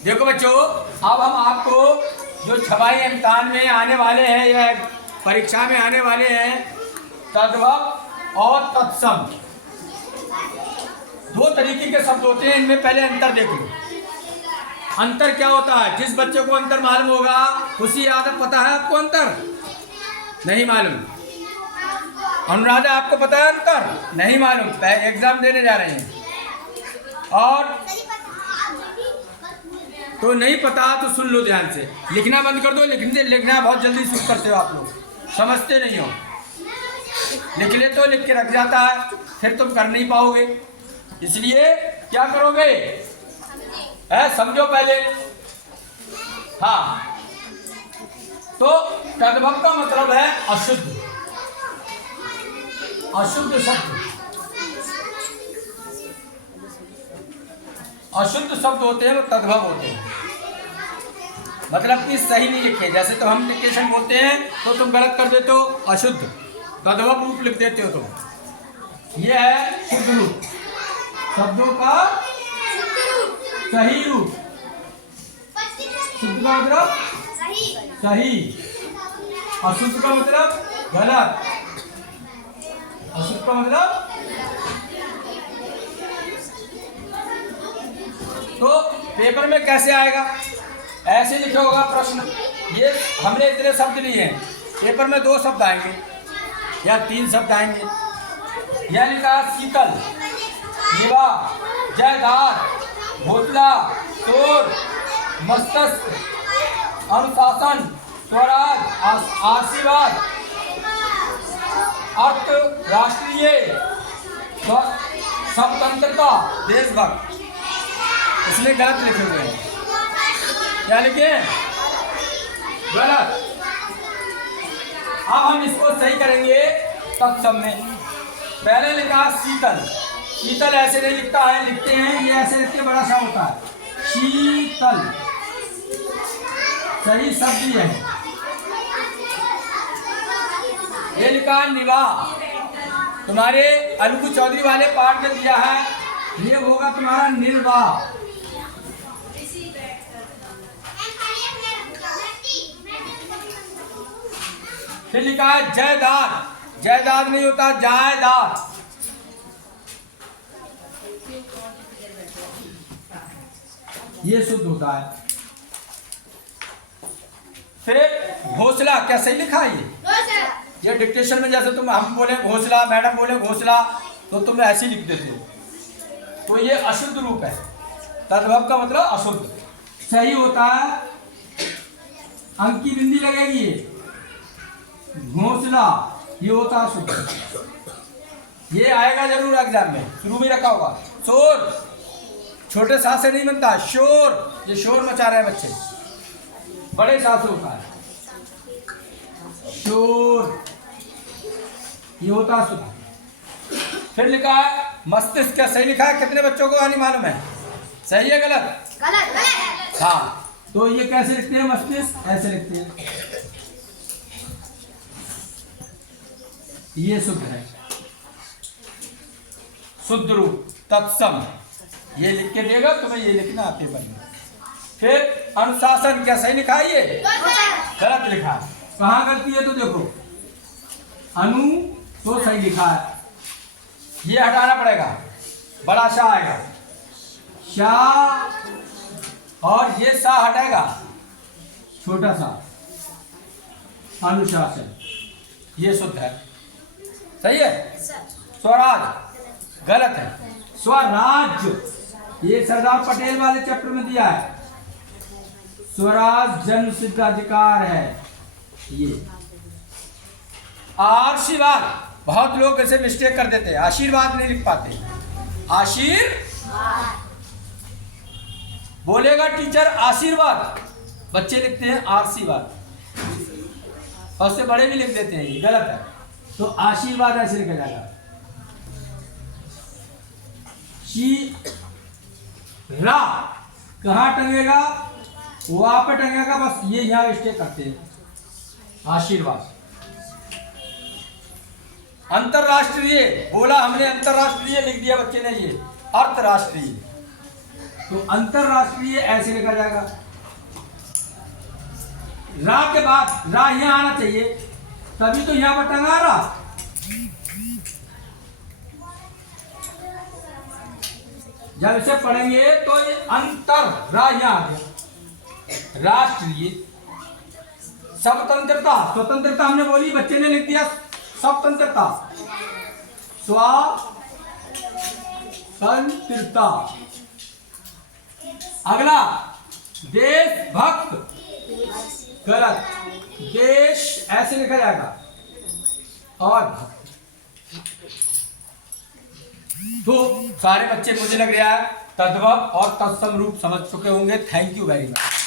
देखो बच्चों, अब हम आपको जो छपाई इम्तिहान में आने वाले हैं या परीक्षा में आने वाले हैं, तद्भव और तत्सम, दो तरीके के शब्द होते हैं। इनमें पहले अंतर देख लो। अंतर क्या होता है? जिस बच्चे को अंतर मालूम होगा उसी आदत पता है आपको अंतर नहीं मालूम। अनुराधा आपको पता है अंतर नहीं मालूम, एग्जाम देने जा रहे हैं और तो नहीं पता तो सुन लो ध्यान से, लिखना बंद कर दो। लिखना बहुत जल्दी शुरू करते हो आप लोग, समझते नहीं हो। लिख ले तो लिख के रख जाता है, फिर तुम कर नहीं पाओगे। इसलिए क्या करोगे? समझो पहले। हाँ, तो तद्भव का मतलब है अशुद्ध। अशुद्ध शब्द, अशुद्ध शब्द होते हैं वो तद्भव होते हैं। मतलब कि सही नहीं लिखे। जैसे तो हम डिक्टेशन बोलते हैं तो तुम गलत कर देते हो, अशुद्ध। तद्भव रूप लिख देते हो तुम। ये है शुद्ध रूप, शब्दों का सही रूप। शुद्ध का मतलब सही, अशुद्ध का मतलब गलत, अशुद्ध का मतलब। तो पेपर में कैसे आएगा? ऐसे लिखा होगा प्रश्न। ये हमने इतने शब्द लिए हैं, पेपर में 2 शब्द आएंगे या 3 शब्द आएंगे। यह लिखा शीतल, निभा, जयदार, भोसला, शोर, मस्तक, अनुशासन, स्वराज, आशीर्वाद, अर्थ, राष्ट्रीय, स्वतंत्रता, देशभक्त। इसमें गलत लिखे हुए हैं। क्या लिखे? गलत। अब हम इसको सही करेंगे तत्सम में। पहले लिखा शीतल। शीतल ऐसे नहीं लिखता है, लिखते हैं ये ऐसे लिखते, बड़ा सा होता है शीतल। सही शब्द ये है। ये लिखा निवाह। तुम्हारे अलगू चौधरी वाले पाठ में दिया है, ये होगा तुम्हारा निर्वाह। फिर लिखा है जयदाद। जयदाद नहीं होता, जायदाद। ये शुद्ध होता है। फिर घोसला, क्या सही लिखा है ये डिक्टेशन में? जैसे तुम हम बोले घोसला, मैडम बोले घोसला, तो तुम ऐसे लिख देते हो। तो ये अशुद्ध रूप है। तद्भव का मतलब अशुद्ध। सही होता है, अंक की बिंदी लगेगी। घोंसला ये होता है शुद्ध। ये आएगा जरूर एग्जाम में, शुरू में रखा होगा। शोर, छोटे सा से नहीं बनता, शोर। ये शोर मचा रहे हैं बच्चे, बड़े सा से होता है शोर, ये होता है शुद्ध। फिर लिखा है मस्तिष्क। क्या सही लिखा है? कितने बच्चों को नहीं मालूम है? सही है गलत? गलत। हाँ, तो ये कैसे लिखते हैं? मस्तिष्क ऐसे लिखते हैं। ये शुद्ध है, शुद्ध रूप तत्सम। ये लिख के देगा तुम्हें, ये लिखना है पेपर में। फिर अनुशासन। क्या सही लिखा है? ये गलत लिखा है। कहाँ गलती है? तो देखो, अनु तो सही लिखा है, ये हटाना पड़ेगा, बड़ा सा आएगा शाह, और ये सा हटेगा, छोटा सा। अनुशासन ये शुद्ध है, सही है। स्वराज गलत है। स्वराज ये सरदार पटेल वाले चैप्टर में दिया है। स्वराज जन्म सिद्ध अधिकार है। ये आशीर्वाद, बहुत लोग ऐसे मिस्टेक कर देते हैं, आशीर्वाद नहीं लिख पाते। आशीर्वाद बोलेगा टीचर, आशीर्वाद, बच्चे लिखते हैं आशीर्वाद, और उससे बड़े भी लिख देते हैं, ये गलत है। तो आशीर्वाद ऐसे लिखा जाएगा। रा कहाँ टंगेगा? वहां पे टंगेगा, बस ये यहाँ मिस्टेक करते हैं। आशीर्वाद। अंतरराष्ट्रीय बोला हमने, अंतरराष्ट्रीय लिख दिया बच्चे ने, ये अर्थराष्ट्रीय। तो अंतरराष्ट्रीय ऐसे लिखा जाएगा। रा के बाद रा यहां आना चाहिए, तभी तो यहां पर टंगा रहा। जब इसे पढ़ेंगे तो ये अंतर रा यहां आ गया। राष्ट्रीय स्वतंत्रता, स्वतंत्रता हमने बोली, बच्चे ने लिख दिया स्वतंत्रता, स्वतंत्रता। अगला देशभक्त, गलत, देश ऐसे लिखा जाएगा और भक्त। तो सारे बच्चे मुझे लग रहा है तद्भव और तत्सम रूप समझ चुके होंगे। Thank you very much.